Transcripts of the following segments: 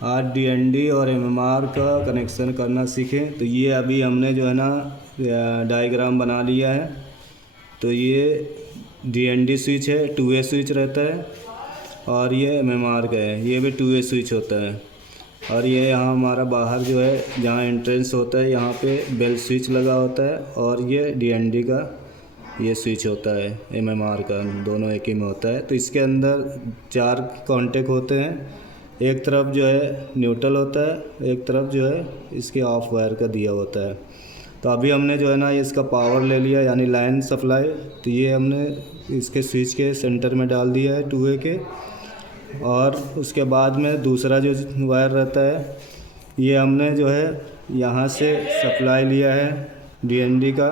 आज डीएनडी और एमएमआर का कनेक्शन करना सीखें। तो ये अभी हमने जो है ना डायग्राम बना लिया है। तो ये डीएनडी स्विच है, 2 वे स्विच रहता है, और ये एमएमआर का है, ये भी 2 वे स्विच होता है। और ये यहाँ हमारा बाहर जो है जहाँ एंट्रेंस होता है यहाँ पे बेल स्विच लगा होता है, और ये डीएनडी का ये स्विच होता है, एमएमआर का, दोनों एक ही में होता है। तो इसके अंदर 4 कॉन्टेक्ट होते हैं। एक तरफ जो है न्यूट्रल होता है, एक तरफ जो है इसके ऑफ वायर का दिया होता है। तो अभी हमने जो है ना इसका पावर ले लिया, यानी लाइन सप्लाई। तो ये हमने इसके स्विच के सेंटर में डाल दिया है 2 वे के। और उसके बाद में दूसरा जो वायर रहता है ये हमने जो है यहाँ से सप्लाई लिया है डीएनडी का।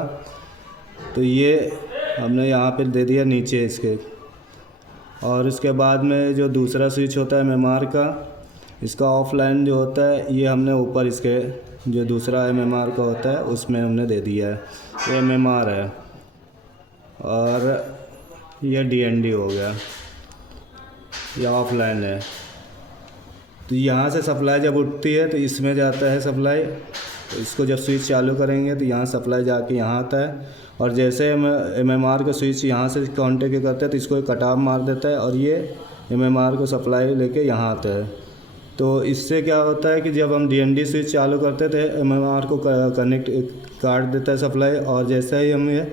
तो ये हमने यहाँ पे दे दिया नीचे इसके। और उसके बाद में जो दूसरा स्विच होता है एमएमआर का, इसका ऑफलाइन जो होता है ये हमने ऊपर इसके जो दूसरा एमएमआर का होता है उसमें हमने दे दिया है। ये एमएमआर है और यह डीएनडी हो गया, यह ऑफलाइन है। तो यहाँ से सप्लाई जब उठती है तो इसमें जाता है सप्लाई। तो इसको जब स्विच चालू करेंगे तो यहाँ सप्लाई जाके यहाँ आता है। और जैसे एमएमआर का स्विच यहाँ से कांटेक्ट करता है तो इसको एक कटाव मार देता है, और ये एमएमआर को सप्लाई लेके यहाँ आता है। तो इससे क्या होता है कि जब हम डीएनडी स्विच चालू करते थे एमएमआर को कनेक्ट काट देता है सप्लाई, और जैसे ही हम ये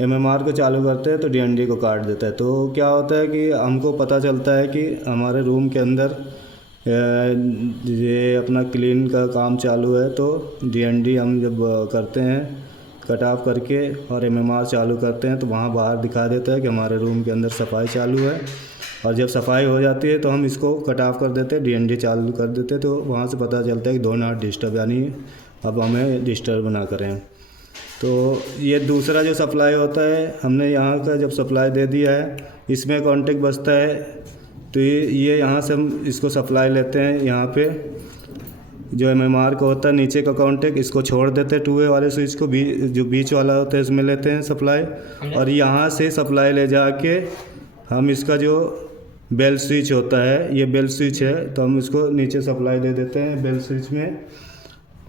एमएमआर को चालू करते हैं तो डीएनडी को काट देता है। तो क्या होता है कि हमको पता चलता है कि हमारे रूम के अंदर ये अपना क्लीन का काम चालू है। तो डीएनडी हम जब करते हैं कट ऑफ करके और एमएमआर चालू करते हैं तो वहाँ बाहर दिखा देता है कि हमारे रूम के अंदर सफाई चालू है। और जब सफाई हो जाती है तो हम इसको कट ऑफ कर देते हैं, डीएनडी चालू कर देते हैं। तो वहाँ से पता चलता है कि डो नॉट डिस्टर्ब, यानी अब हमें डिस्टर्ब ना करें। तो ये दूसरा जो सप्लाई होता है हमने यहाँ का जब सप्लाई दे दिया है, इसमें कॉन्टेक्ट बचता है। तो ये यहाँ से हम इसको सप्लाई लेते हैं, यहाँ पे जो एमएमआर का होता है नीचे का कॉन्टेक्ट, इसको छोड़ देते हैं 2 वे वाले स्विच को, जो बीच वाला होता है इसमें लेते हैं सप्लाई। और यहाँ से सप्लाई ले जाके हम इसका जो बेल स्विच होता है, ये बेल स्विच है, तो हम इसको नीचे सप्लाई दे देते हैं बेल स्विच में।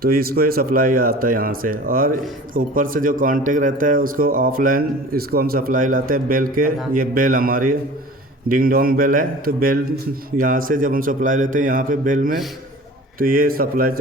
तो इसको ये सप्लाई आता है यहाँ से। और ऊपर से जो कॉन्टेक्ट रहता है उसको ऑफलाइन इसको हम सप्लाई लाते हैं बेल के। ये बेल हमारी डिंग डोंग बेल है। तो बेल यहाँ से जब हम सप्लाई लेते हैं यहाँ पे बेल में, तो ये सप्लाई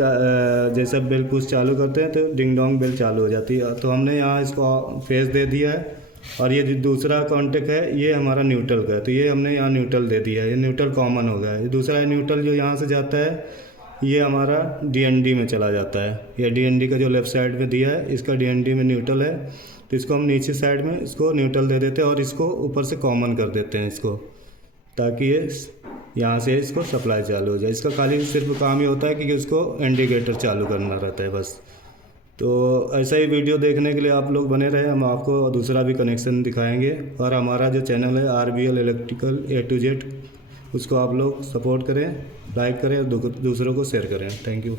जैसे बेल पुश चालू करते हैं तो डिंग डोंग बेल चालू हो जाती है। तो हमने यहाँ इसको फेस दे दिया है। और ये जो दूसरा कॉन्टेक्ट है ये हमारा न्यूट्रल का है, तो ये हमने यहाँ न्यूट्रल दे दिया है। ये न्यूट्रल कॉमन हो गया है। ये दूसरा न्यूट्रल जो यहाँ से जाता है ये हमारा डीएनडी में चला जाता है। ये डीएनडी का जो लेफ़्ट साइड में दिया है इसका डीएनडी में न्यूट्रल है। तो इसको हम नीचे साइड में इसको न्यूट्रल दे देते हैं और इसको ऊपर से कॉमन कर देते हैं इसको, ताकि ये यहाँ से इसको सप्लाई चालू हो जाए। इसका खाली सिर्फ काम ही होता है कि उसको इंडिकेटर चालू करना रहता है बस। तो ऐसा ही वीडियो देखने के लिए आप लोग बने रहे, हम आपको दूसरा भी कनेक्शन दिखाएंगे। और हमारा जो चैनल है RBL electrical A to Z, उसको आप लोग सपोर्ट करें, लाइक करें और दूसरों को शेयर करें। Thank you.